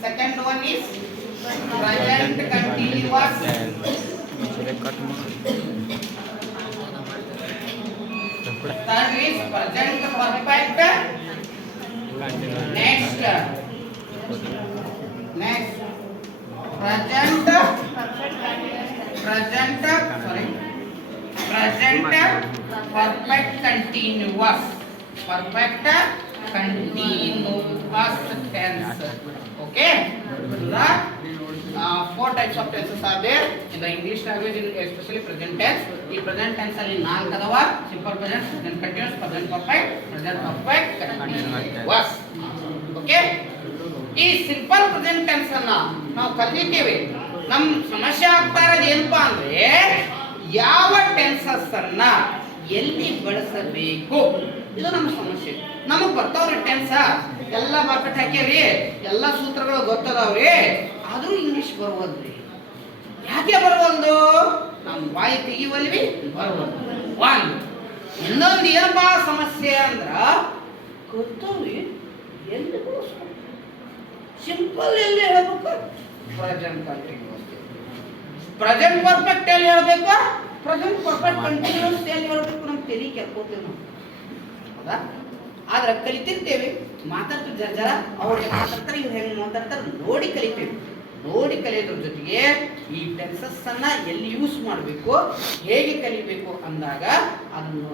Second one is present continuous. Third is present perfect. Next present perfect continuous. Perfect continuous tense. Okay, the four types of tenses are there in the English language, especially present tense. ಈ present tense ಅಲ್ಲಿ 4 ಅದಾವ: simple present, present continuous, present perfect continuous. Okay, ಈ simple present tense ಅನ್ನ ನಾವು ಕಲಿತೀವಿ. ನಮ್ಮ ಸಮಸ್ಯೆ ಆಗ್ತಾ ಇರೋದು ಏನಪ್ಪಾ ಅಂದ್ರೆ ಯಾವ ಟೆನ್ಸಸ್ ಅನ್ನ ಎಲ್ಲಿ ಬಳಸಬೇಕು, ಇದು ನಮ್ಮ ಸಮಸ್ಯೆ. ನಮಗ್ ಬರ್ತಾವ್ರಿ ಟೆನ್ಸ್, ಎಲ್ಲ ಬರ್ಕಟ್ ಹಾಕ್ಯಾರಿ, ಎಲ್ಲ ಸೂತ್ರಗಳು ಗೊತ್ತದಾವ್ರಿ, ಆದ್ರೂ ಇಂಗ್ಲಿಷ್ ಬರುವಲ್ರಿ. ಯಾಕೆ ಬರುವಲ್ದು? ನಮ್ ಬಾಯಿ ತೆಗಿವಲ್ವಿ, ಬರುವಲ್ದು. ಒಂದು ಇನ್ನೊಂದು ಏನಪ್ಪಾ ಸಮಸ್ಯೆ ಅಂದ್ರ ಗೊತ್ತವ್ರಿ, ಎಲ್ಲಿ ಬಳಸ್ಬೇಕು? ಸಿಂಪಲ್ ಎಲ್ಲಿ ಹೇಳ್ಬೇಕು? Present continuous. ಪ್ರೆಸೆಂಟ್ ಪರ್ಫೆಕ್ಟ್ ಎಲ್ಲಿ ಹೇಳ್ಬೇಕು? ಪ್ರೆಸೆಂಟ್ ಪರ್ಫೆಕ್ಟ್ ಕಂಟಿನ್ಯೂಸ್ ಎಲ್ಲಿ ಹೇಳ್ಬೇಕು? ನಮ್ಗೆ ತೆಲಿ ಕೆರ್ಕೋತೇವೆ ನಾವು, ಹೌದಾ? ಆದ್ರೆ ಕಲಿತಿರ್ತೇವೆ, ಮಾತಾಡ್ತೀವಿ ಜರ ಜರ, ಅವ್ರು ಹೆಂಗ್ ಮಾತಾಡ್ತಾರೆ, ಇವ್ರು ಹೆಂಗ್ ಮಾತಾಡ್ತಾರೆ ನೋಡಿ ಕಲಿತೇವೆ. ನೋಡಿ ಕಲಿಯೋದ್ರ ಜೊತೆಗೆ ಈ ಟೆನ್ಸಸ್ ಅನ್ನ ಎಲ್ಲಿ ಯೂಸ್ ಮಾಡಬೇಕು, ಹೇಗೆ ಕಲಿಬೇಕು ಅಂದಾಗ ಅದನ್ನು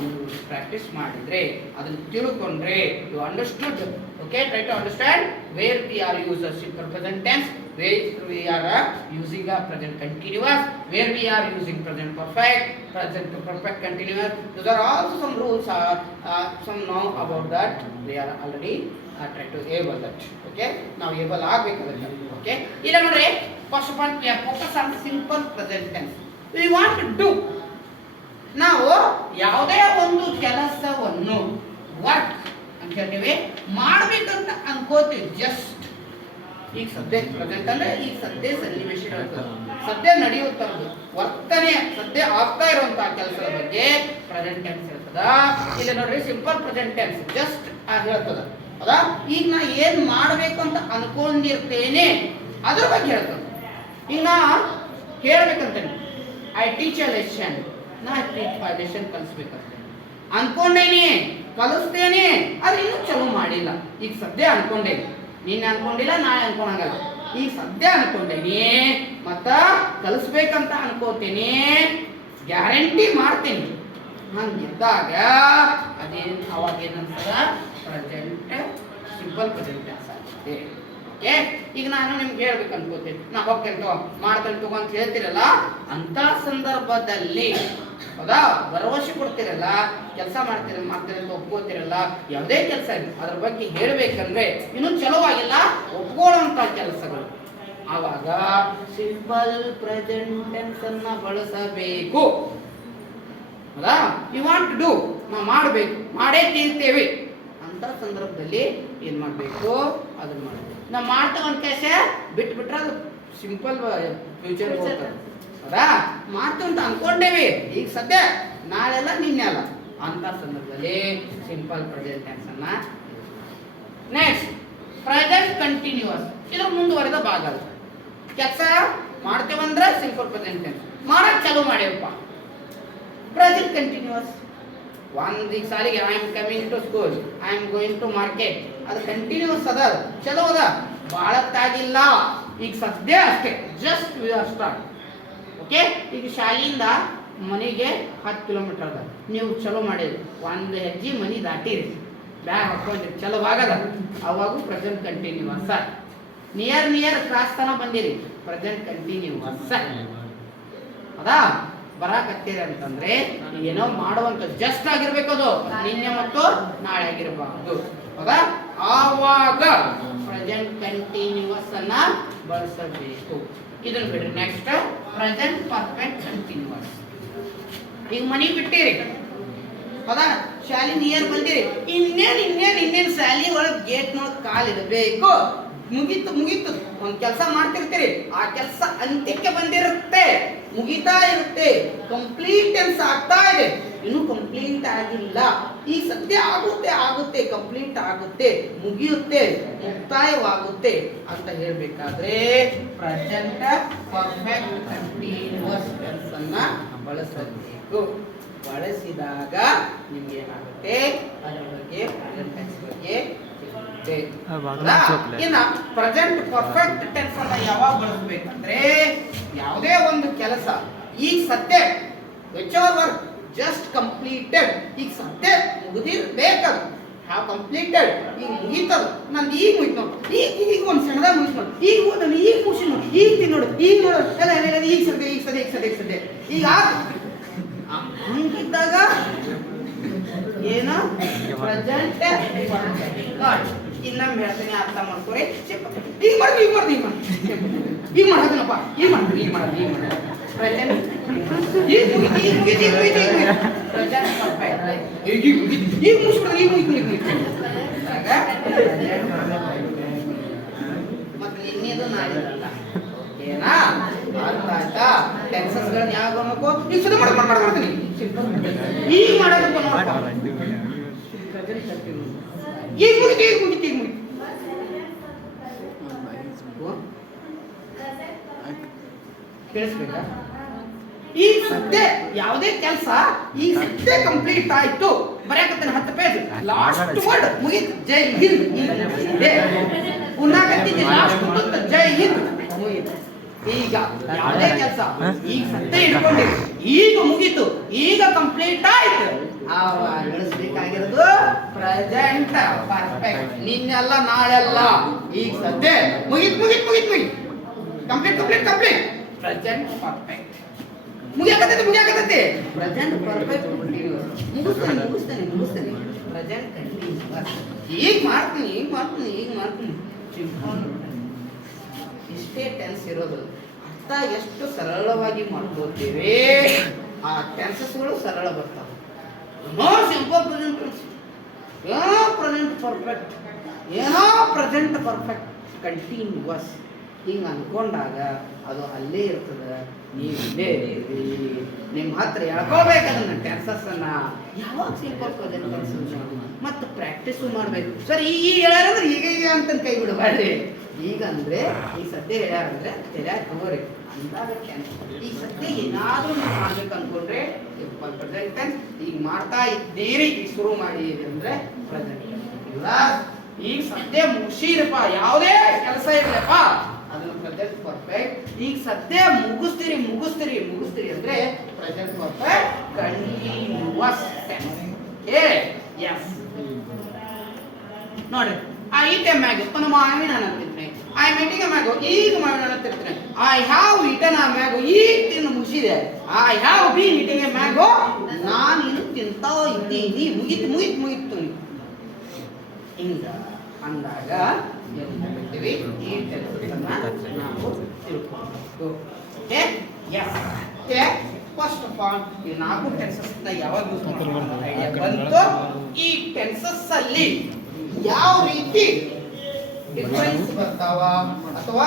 ಪ್ರಾಕ್ಟೀಸ್ ಮಾಡಿದ್ರೆ, ಅದನ್ನು ತಿಳ್ಕೊಂಡ್ರೆ, you understood. Okay, try to understand where we are use a simple present tense, where we are using a present continuous, where we are using present perfect continuous. Those are also some rules, some know about that. We are already try to able that. Okay, now able agbeku. Okay, illa nodre, first of all focus on simple present tense. We want to do, ನಾವು ಯಾವುದೇ ಒಂದು ಕೆಲಸವನ್ನು work ಅಂತ ಹೇಳ್ತೀವಿ, ಮಾಡಬೇಕಂತ ಅನ್ಕೋತೀವಿ. Just ಈಗ ಸದ್ಯ present ಅಂದ್ರೆ ಈಗ ಸದ್ಯ ಸನ್ನಿವೇಶ ಇರ್ತದೆ, ಸದ್ಯ ನಡೆಯುತ್ತದ್ದು ವರ್ತನೆ, ಸದ್ಯ ಆಗ್ತಾ ಇರುವಂತಹ ಕೆಲಸದ ಬಗ್ಗೆ ಪ್ರೆಸೆಂಟ್ ಟೆನ್ಸ್ ಇರ್ತದ. ಇಲ್ಲಿ ನೋಡ್ರಿ ಸಿಂಪಲ್ ಪ್ರೆಸೆಂಟ್ ಟೆನ್ಸ್ ಜಸ್ಟ್ ಹೇಳ್ತದ, ಹೌದಾ? ಈಗ ನಾ ಏನ್ ಮಾಡ್ಬೇಕು ಅಂತ ಅನ್ಕೊಂಡಿರ್ತೇನೆ ಅದ್ರ ಬಗ್ಗೆ ಹೇಳ್ತದ. ಈಗ ನಾ ಹೇಳ್ಬೇಕಂತೇನೆ, ಐ ಟೀಚ್ ಅ ಲೆಸನ್, ನಾ ಲೆಸನ್ ಕಲಿಸ್ಬೇಕಂತ ಅನ್ಕೊಂಡೇನಿ, ಕಲಿಸ್ತೇನೆ, ಅದು ಇನ್ನೂ ಚಲೋ ಮಾಡಿಲ್ಲ. ಈಗ ಸದ್ಯ ಅನ್ಕೊಂಡೇನಿ, ನಿನ್ನೆ ಅನ್ಕೊಂಡಿಲ್ಲ, ನಾಳೆ ಅನ್ಕೊಂಡಂಗಲ್ಲ. ಈಗ ಸದ್ಯ ಅನ್ಕೊಂಡೇನಿ, ಮತ್ತ ಕಲಿಸ್ಬೇಕಂತ ಅನ್ಕೋತೀನಿ, ಗ್ಯಾರಂಟಿ ಮಾಡ್ತೀನಿ. ಹಂಗಿದ್ದಾಗ ಅದೇನು ಅವಾಗ ಏನಂತದ? ಪ್ರೆಸೆಂಟ್ ಸಿಂಪಲ್ ಪ್ರೆಸೆಂಟ್ ಟೆನ್ಸ್ ಆಗುತ್ತೆ. ಓಕೆ, ಈಗ ನಾನು ನಿಮ್ಗೆ ಹೇಳ್ಬೇಕು ಅನ್ಕೋತೀನಿ, ನಾ ಹೋಗ್ತೇನೆ ತಗೋ, ಮಾಡ್ತೇನೆ ತಗೋ ಅಂತ ಹೇಳ್ತಿರಲ್ಲ, ಅಂತ ಸಂದರ್ಭದಲ್ಲಿ, ಹೌದಾ, ಭರವಸೆ ಕೊಡ್ತಿರಲ್ಲ, ಕೆಲಸ ಮಾಡ್ತೀರ ಅಂತ ಒಪ್ಕೋತಿರಲ್ಲ, ಯಾವುದೇ ಕೆಲಸ ಇಲ್ಲ ಅದ್ರ ಬಗ್ಗೆ ಹೇಳ್ಬೇಕಂದ್ರೆ ಇನ್ನೂ ಚಲೋ ಆಗಿಲ್ಲ, ಒಪ್ಕೊಳ್ಳುವಂತ ಕೆಲಸಗಳು, ಆವಾಗ ಸಿಂಪಲ್ ಪ್ರೆಸೆಂಟ್ ಟೆನ್ಸ್ ಅನ್ನ ಬಳಸಬೇಕು. ಹೌದಾ? ಯು ವಾಂಟ್ ಟು ಡೂ, ನಾವು ಮಾಡಬೇಕು, ಮಾಡೇ ತೀರ್ತೇವೆ ಅಂತ ಸಂದರ್ಭದಲ್ಲಿ ಏನ್ ಮಾಡ್ಬೇಕು? ಅದನ್ನ ಮಾಡಬೇಕು. ನಾವು ಮಾಡ್ತೇವೆ ಅಂತ ಕೆಲಸ ಬಿಟ್ಬಿಟ್ರೆ ಅದು ಸಿಂಪಲ್ ಫ್ಯೂಚರ್ ಹೋಗ್ತದೆ. ಹೌದಾ? ಮಾಡ್ತೇವೆ ಅಂತ ಅನ್ಕೊಂಡೇವಿ, ಈಗ ಸದ್ಯ, ನಾಳೆಲ್ಲ ನಿನ್ನೆ ಅಲ್ಲ ಅಂತ ಸಂದರ್ಭದಲ್ಲಿ ಸಿಂಪಲ್ ಪ್ರೆಸೆಂಟ್ ಟೆನ್ಸ್ ಅನ್ನ. ನೆಕ್ಸ್ಟ್ ಪ್ರೆಸೆಂಟ್ ಕಂಟಿನ್ಯೂಸ್, ಇದ್ರ ಮುಂದುವರೆದ ಭಾಗ. ಕೆಲಸ ಮಾಡ್ತೇವಂದ್ರೆ ಸಿಂಪಲ್ ಪ್ರೆಸೆಂಟ್ ಟೆನ್ಸ್, ಮಾಡಕ್ ಚಾಲೂ ಮಾಡೇವಪ್ಪ ಪ್ರೆಸೆಂಟ್ ಕಂಟಿನ್ಯೂಸ್. ಒಂದೀಗ ಸಾಲಿಗೆ I am coming to school, I am going to market, ಅದು ಕಂಟಿನ್ಯೂಸ್ ಅದ, ಚಲೋ ಅದ, ಬಾಳತ್ತಾಗಿಲ್ಲ, ಈಗ ಸದ್ಯ ಅಷ್ಟೇ, just we are start. Okay, ಈಗ ಶಾಲೆಯಿಂದ ಮನೆಗೆ 10 ಕಿಲೋಮೀಟರ್ ಅದ, ನೀವು ಚಲೋ ಮಾಡಿದ್ರಿ, ಒಂದು ಹೆಜ್ಜೆ ಮನೆ ದಾಟಿರಿ, ಬ್ಯಾಗ್ ಹಾಕೊಂಡ್ರಿ, ಚಲೋ ಆಗದ, ಅವಾಗೂ ಪ್ರೆಸೆಂಟ್ ಕಂಟಿನ್ಯೂಸ್. ನಿಯರ್ ಕ್ರಾಸ್ ತನ ಬಂದಿರಿ, ಪ್ರೆಸೆಂಟ್ ಕಂಟಿನ್ಯೂಸ್. ಅದಾ ಬರಾಕತ್ತೀರಿ ಅಂತಂದ್ರೆ ಏನೋ ಮಾಡುವಂತ ಜಸ್ಟ್ ಆಗಿರ್ಬೇಕು, ಅದು ನಿನ್ನೆ ಮತ್ತು ನಾಳೆ ಆಗಿರಬಾರ್ದು. ಹೌದಾ? ಆವಾಗ ಪ್ರೆಸೆಂಟ್ ಕಂಟಿನ್ಯೂಸ್ ಅನ್ನ ಬಳಸಬೇಕು. ಇದನ್ನ ಬಿಡ್ರಿ. Next present perfect continuous. ಈಗ ಮನೆ ಬಿಟ್ಟಿರಿ, ಹೌದಾ, ಶಾಲೆ ನಿಯರ್ ಬಂದಿರಿ, ಇನ್ನೇನ್ ಶಾಲೆ ಒಳಗೆ ಗೇಟ್ ನೋಡ್ ಕಾಲಿಡಬೇಕು, ಮುಗೀತು ಮುಗೀತು. ಒಂದು ಕೆಲಸ ಮಾಡ್ತಿರ್ತೀರಿ, ಆ ಕೆಲಸ ಅಂತ್ಯಕ್ಕೆ ಬಂದಿರುತ್ತೆ, ಮುಗಿತಾ ಇರುತ್ತೆ, ಕಂಪ್ಲೀಟ್ ಟೆನ್ಸ್ ಆಗ್ತಾ ಇದೆ, ಇನ್ನೂ ಕಂಪ್ಲೀಟ್ ಆಗಿಲ್ಲ. ಈ ಸದ್ಯ ಆಗುತ್ತೆ ಆಗುತ್ತೆ ಕಂಪ್ಲೀಟ್ ಆಗುತ್ತೆ ಮುಗಿಯುತ್ತೆ ಮುಕ್ತಾಯವಾಗುತ್ತೆ ಅಂತ ಹೇಳ್ಬೇಕಾದ್ರೆ ಪ್ರೆಸೆಂಟ್ ಪರ್ಫೆಕ್ಟ್ ಕಂಟಿನ್ಯೂಸ್ ಟೆನ್ಸ್ ಅನ್ನ ಬಳಸಬೇಕು. ಬಳಸಿದಾಗ ನಿಮ್ಗೆ ಏನಾಗುತ್ತೆ, ಅದರ ಬಗ್ಗೆ ಪ್ರೆಸೆಂಟ್ ಟೆನ್ಸ್ ಬಗ್ಗೆ ಸಿಗುತ್ತೆ. ಇನ್ನ ಪ್ರೆಸೆಂಟ್ ಪರ್ಫೆಕ್ಟ್ ಟೆನ್ಸ್ ಅನ್ನ ಯಾವಾಗ ಬಳಸಬೇಕಂದ್ರೆ ಯಾವುದೇ ಒಂದು ಕೆಲಸ ಈಗ ಸದ್ಯ ವರ್ಕ್ ಜಸ್ಟ್ ಕಂಪ್ಲೀಟೆಡ್, ಈಗ ಸದ್ಯ ಮುಗಿದಿರ್ಬೇಕದು, ಹ್ಯಾವ್ ಕಂಪ್ಲೀಟೆಡ್, ಈಗ ಮುಗೀತದ, ನಂದು ಈಗ ಮುಗಿತು ನೋಡು, ಈಗ ಒಂದು ಸಣ್ಣದಾಗ ಮುಗಿತು ನೋಡು, ಈಗ ನಾನು ಈಗ ಮುಗಿಸಿ ನೋಡಿ, ಈಗ ತಿನ್ನೋಡು, ಈಗ ನೋಡು ಎಲ್ಲ ಈಗ ಸದ್ಯ ಈಗ ಸದ್ಯ ಈಗ ಸದ್ಯ ಈಗ ಸದ್ಯ ಈಗ ಹಂಗಿದ್ದಾಗ ಏನು ಪ್ರೆಸೆಂಟ್ ನೋಡಿ. ಇನ್ನೊಮ್ಮೆ ಹೇಳ್ತೀನಿ, ಅರ್ಥ ಮಾಡ್ಕೊರಿ. ಈಗ ಮಾಡ್ದು ಈಗ ಮಾಡ್ದು ಈಗ ಮಾಡಿ ಈಗ ಮಾಡೋದನಪ್ಪ, ಈಗ ಮಾಡ್ದು ಈಗ ಮಾಡೋದು ಈಗ ಮಾಡೋದು ಪ್ರೆಸೆಂಟ್ ಈಗ ಮುಗಿತು ಈಗ ಮುಗಿತು ಈಗ ಮುಗಿತು ಈಗ ಮುಗಿತು ಪ್ರೆಸೆಂಟ್ ಪರ್ಫೆಕ್ಟ್ ಈಗ ಮುಗಿತು ಈಗ ಮುಗಿಸ್ಬಿಡೋದು ಈಗ ಮುಗಿತು ಈಗ ಮುಗಿತು ಮತ್ತೆ ಇನ್ನೇದು ನಾಡಿರಲ್ಲ. ಏನಾ ಅರ್ಥ ಆಯ್ತಾ? ಟೆನ್ಸಸ್ಗಳನ್ನ ಯಾವಾಗ ಮಾಡಬೇಕು, ಈಗ ಸುದ್ದಿ ಮಾಡ್ತೀನಿ ಈಗ ಮಾಡೋದಪ್ಪ ನೋಡಪ್ಪ, ಈಗ ಮುಗಿತು ಈಗ ಮುಗಿತು ಈಗ ಮುಗಿತು ಕೇಳಿಸ್ಬೇಕಾ? ಈಗ ಸದ್ಯ ಯಾವುದೇ ಕೆಲಸ ಈಗ ಸದ್ಯ ಕಂಪ್ಲೀಟ್ ಆಯ್ತು, ಬರೆಯಕತ್ತೇನೆ 10 ಪೇಜ್, ಲಾಸ್ಟ್ ವರ್ಡ್ ಮುಗಿತು, ಜೈ ಹಿಂದ್, ಪುನಃ ಕತ್ತಿದ್ದೆ ಲಾಸ್ಟ್ ತುತ್ತ ಜೈ ಹಿಂದ್ ಮುಗಿತು. ಈಗ ಯಾವುದೇ ಕೆಲಸ ಈಗ ಸದ್ಯ ಇಟ್ಕೊಂಡಿರಿ, ಈಗ ಮುಗೀತು, ಈಗ ಕಂಪ್ಲೀಟ್ ಆಯ್ತು, ಆವಾಗ ಗಳಿಸ್ಬೇಕಾಗಿರೋದು ಪ್ರೆಸೆಂಟ್ ಪರ್ಫೆಕ್ಟ್. ನಿನ್ನೆಲ್ಲ ನಾಳೆಲ್ಲ, ಈಗ ಸದ್ಯ ಮುಗೀತು ಮುಗೀತು ಮುಗೀತು ಮುಗೀತು complete complete complete present perfect. ಮುಗಿಯಾಕತ್ತೈತಿ ಪ್ರೆಸೆಂಟ್ ಪರ್ಫೆಕ್ಟ್ ಮುಗಿಸ್ತೇನೆ ಮುಗಿಸ್ತೇನೆ ಮುಗಿಸ್ತೇನೆ ಪ್ರೆಸೆಂಟ್ ಕಂಟಿನ್ಯೂಸ್. ಈಗ ಮಾಡ್ತೀನಿ ಈಗ ಮಾಡ್ತೀನಿ ಈಗ ಮಾಡ್ತೀನಿ ಇಷ್ಟೇ ಟೆನ್ಸ್ ಇರೋದು. ಅರ್ಥ ಎಷ್ಟು ಸರಳವಾಗಿ ಮಾಡ್ಕೋತೀವಿ, ಆ ಟೆನ್ಸಸ್ಗಳು ಸರಳ ಬರ್ತಾವೆ. ನೋ ಸಿಂಪಲ್ ಪ್ರೆಸೆಂಟ್ ಟೆನ್ಸ್, ಏನೋ ಪ್ರೆಸೆಂಟ್ ಪರ್ಫೆಕ್ಟ್, ಏನೋ ಪ್ರೆಸೆಂಟ್ ಪರ್ಫೆಕ್ಟ್ ಕಂಟಿನ್ಯೂಸ್ ಹಿಂಗೆ ಅನ್ಕೊಂಡಾಗ ಅದು ಅಲ್ಲೇ ಇರ್ತದೆ. ನೀವು ಇಲ್ಲೇ ಇರಿ, ನಿಮ್ಮ ಹತ್ರ ಹೇಳ್ಕೋಬೇಕದನ್ನ ಟೆನ್ಸಸ್ ಅನ್ನ ಯಾವಾಗ ಸಿಂಪಲ್ ಪ್ರೆಸೆಂಟ್ ಟೆನ್ಸ್ ಮತ್ತು ಪ್ರಾಕ್ಟೀಸು ಮಾಡಬೇಕು. ಸರ್ ಈಗ ಹೇಳ್ಯಾರಂದ್ರೆ ಈಗ ಈಗ ಅಂತ ಕೈ ಬಿಡಬೇಡ್ರಿ. ಈಗ ಅಂದ್ರೆ ಈ ಸದ್ಯ ಹೇಳ್ಯಾರಂದ್ರೆ ತಲೆಯಾಗ ತಗೋರಿ ಅಂದಾಗ ಟೆನ್ಸ್. ಈ ಸದ್ಯ ಏನಾದರೂ ನೀವು ಮಾಡ್ಬೇಕು ಅನ್ಕೊಂಡ್ರೆ ಪ್ರೆಸೆಂಟ್ ಟೆನ್ಸ್, ಈಗ ಮಾಡ್ತಾ ಇದ್ದೀರಿ, ಈಗ ಶುರು ಮಾಡಿ ಅಂದ್ರೆ ಪ್ರೆಸೆಂಟ್ ಇಲ್ಲ. ಈಗ ಸದ್ಯ ಮುಗಿಸಿರಪ್ಪ, ಯಾವುದೇ ಕೆಲಸ ಇರಲಪ್ಪ ಅದನ್ನ ಪ್ರೆಸೆಂಟ್ ಪರ್ಫೆಕ್ಟ್. ಈಗ ಸದ್ಯ ಮುಗಿಸ್ತೀರಿ ಮುಗಿಸ್ತೀರಿ ಮುಗಿಸ್ತೀರಿ ಅಂದ್ರೆ present perfect continuous tense. Yes ನೋಡ್ರಿ, I eat a mango. ಒಂದು ಮಾವಿನ ಹಣ್ಣು ತಿಂತೀನಿ. I am eating a mango. ಈಗ ಮಾವಿನ ಹಣ್ಣು ತಿಂತೀನಿ. I have eaten a mango. ಈಗ ತಿನ್ನು ಮುಗಿಸಿದೆ. I have been eating a mango. ನಾನು ಇನ್ನು ತಿಂತಾ ಇದ್ದೀನಿ. ಮುಗಿತು ಮುಗಿತು ಮುಗಿತು ಹಿಂಗ ಅಂದಾಗ ಏನು ಹೇಳ್ತೀವಿ, ಈ ಟೆನ್ಸನ್ನ ನಾವು ತಿಳ್ಕೊಬೇಕು. Okay yes first of all ಈ 4 ಟೆನ್ಸಸ್ ಯಾವಾಗ ಯೂಸ್ ಮಾಡ್ತಾರೆ ಈ ಟೆನ್ಸಸ್ ಅಲ್ಲಿ ಯಾವ ರೀತಿ ಡಿಫರೆನ್ಸ್ ಬರ್ತಾವ ಅಥವಾ